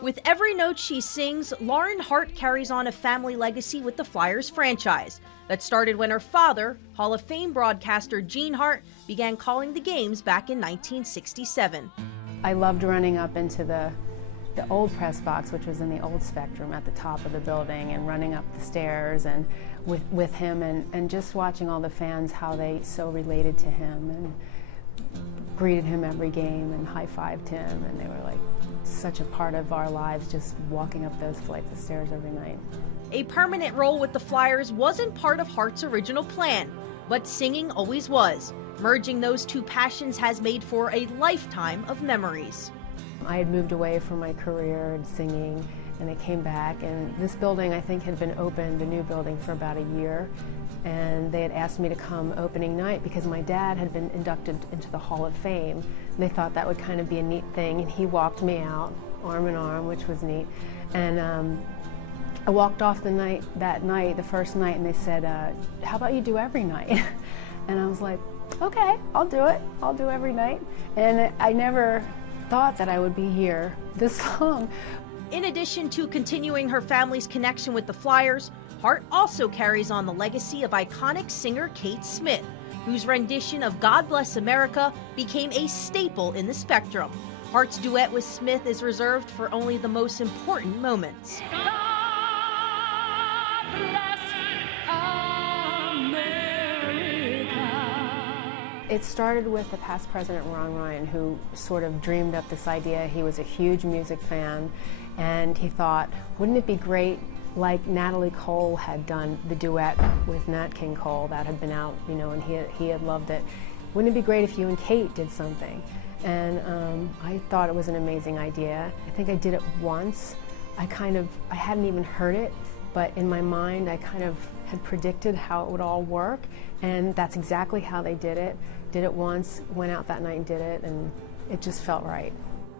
With every note she sings, Lauren Hart carries on a family legacy with the Flyers franchise that started when her father, Hall of Fame broadcaster Gene Hart, began calling the games back in 1967. I loved running up into the old press box, which was in the old Spectrum at the top of the building, and running up the stairs and with him and just watching all the fans, how they so related to him and greeted him every game and high-fived him, and they were like such a part of our lives, just walking up those flights of stairs every night. A permanent role with the Flyers wasn't part of Hart's original plan, but singing always was. Merging those two passions has made for a lifetime of memories. I had moved away from my career in singing, and I came back, and this building, I think, had been opened, a new building, for about a year, and they had asked me to come opening night because my dad had been inducted into the Hall of Fame, and they thought that would kind of be a neat thing, and he walked me out, arm in arm, which was neat, and I walked off the first night, and they said, how about you do every night? And I was like, okay, I'll do it. I'll do every night. And I never thought that I would be here this long. In addition to continuing her family's connection with the Flyers, Hart also carries on the legacy of iconic singer Kate Smith, whose rendition of God Bless America became a staple in the Spectrum. Hart's duet with Smith is reserved for only the most important moments. It started with the past president, Ron Ryan, who sort of dreamed up this idea. He was a huge music fan, and he thought, wouldn't it be great, like Natalie Cole had done the duet with Nat King Cole that had been out, and he had loved it. Wouldn't it be great if you and Kate did something? And I thought it was an amazing idea. I think I did it once. I hadn't even heard it, but in my mind I kind of had predicted how it would all work, and that's exactly how they did it. Did it once, went out that night and did it, and it just felt right.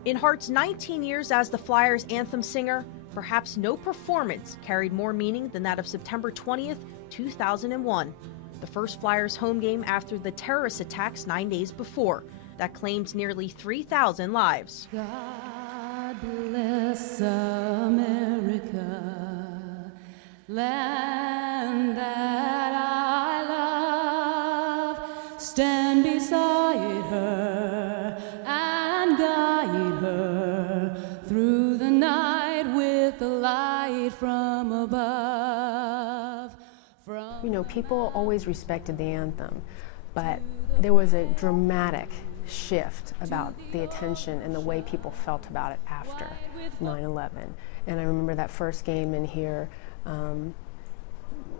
In Hart's 19 years as the Flyers anthem singer, perhaps no performance carried more meaning than that of September 20th, 2001, the first Flyers home game after the terrorist attacks 9 days before that claimed nearly 3,000 lives. God bless America, land that I love, stand beside her and guide her through the night with the light from above. People always respected the anthem, but there was a dramatic shift about the attention and the way people felt about it after 9/11. And I remember that first game in here, and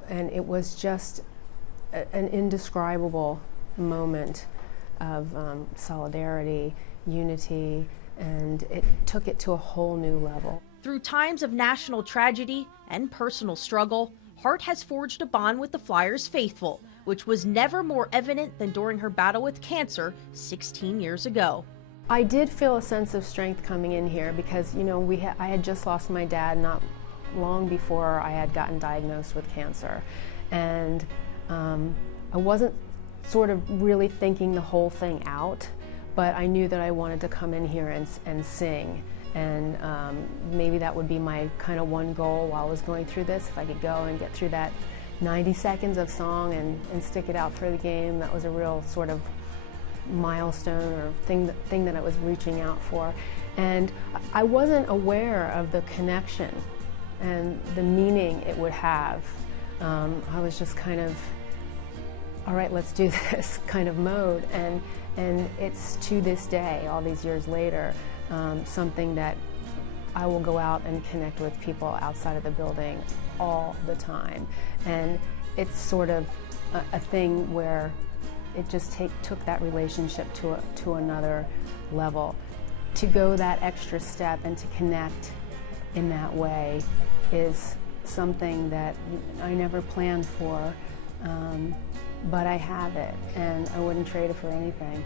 it was just an indescribable moment of solidarity, unity, and it took it to a whole new level. Through times of national tragedy and personal struggle, Hart has forged a bond with the Flyers faithful, which was never more evident than during her battle with cancer 16 years ago. I did feel a sense of strength coming in here because, I had just lost my dad not long before I had gotten diagnosed with cancer. And I wasn't sort of really thinking the whole thing out, but I knew that I wanted to come in here and sing. And maybe that would be my kind of one goal while I was going through this. If I could go and get through that 90 seconds of song and stick it out for the game, that was a real sort of milestone or thing that I was reaching out for. And I wasn't aware of the connection and the meaning it would have. I was just kind of, all right, let's do this kind of mode. And it's to this day, all these years later, something that I will go out and connect with people outside of the building all the time. And it's sort of a thing where it just took that relationship to another level. To go that extra step and to connect in that way is something that I never planned for, but I have it, and I wouldn't trade it for anything.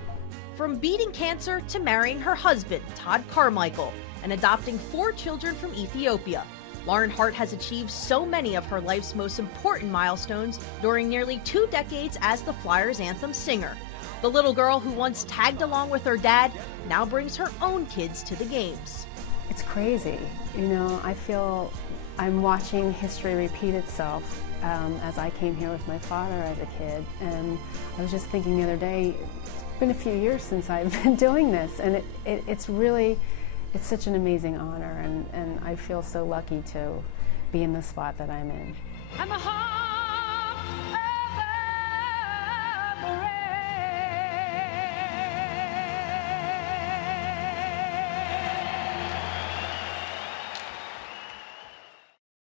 From beating cancer to marrying her husband, Todd Carmichael, and adopting 4 children from Ethiopia, Lauren Hart has achieved so many of her life's most important milestones during nearly 2 decades as the Flyers anthem singer. The little girl who once tagged along with her dad now brings her own kids to the games. It's crazy. You know, I feel I'm watching history repeat itself as I came here with my father as a kid. And I was just thinking the other day, it's been a few years since I've been doing this, and it's really, it's such an amazing honor, and I feel so lucky to be in the spot that I'm in. And the heart